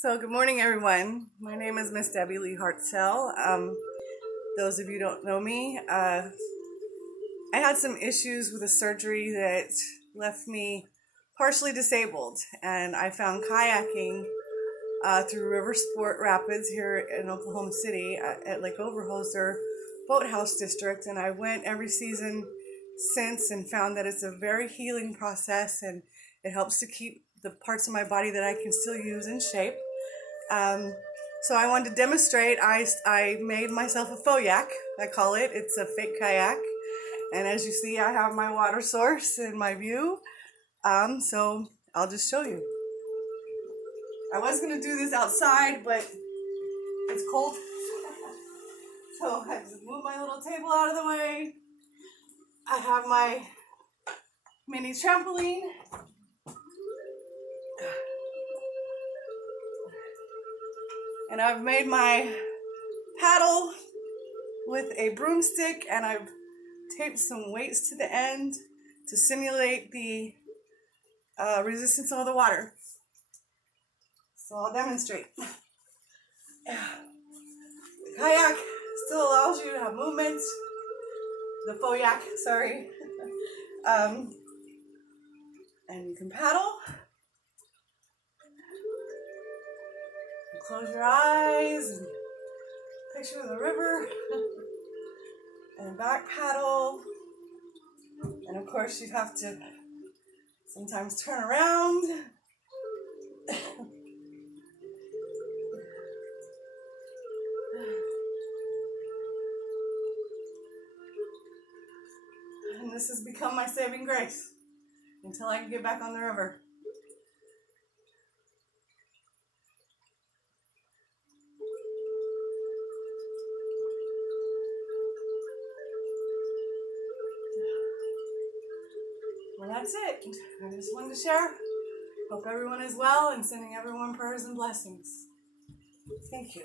So good morning, everyone. My name is Miss Debbie Lee Hartzell. Those of you who don't know me, I had some issues with a surgery that left me partially disabled, and I found kayaking through River Sport Rapids here in Oklahoma City at Lake Overholser Boathouse District, and I went every season since and found that it's a very healing process, and it helps to keep the parts of my body that I can still use in shape. So I wanted to demonstrate. I made myself a Fo-Yak, I call it. It's a fake kayak. And as you see, I have my water source in my view. So I'll just show you. I was going to do this outside, but it's cold. So I just move my little table out of the way. I have my mini trampoline. And I've made my paddle with a broomstick, and I've taped some weights to the end to simulate the resistance of the water. So I'll demonstrate. The kayak still allows you to have movement. The Fo-Yak, sorry. And you can paddle. Close your eyes and picture the river and back paddle. And of course you have to sometimes turn around. And this has become my saving grace until I can get back on the river. Well, that's it. I just wanted to share. Hope everyone is well and sending everyone prayers and blessings. Thank you.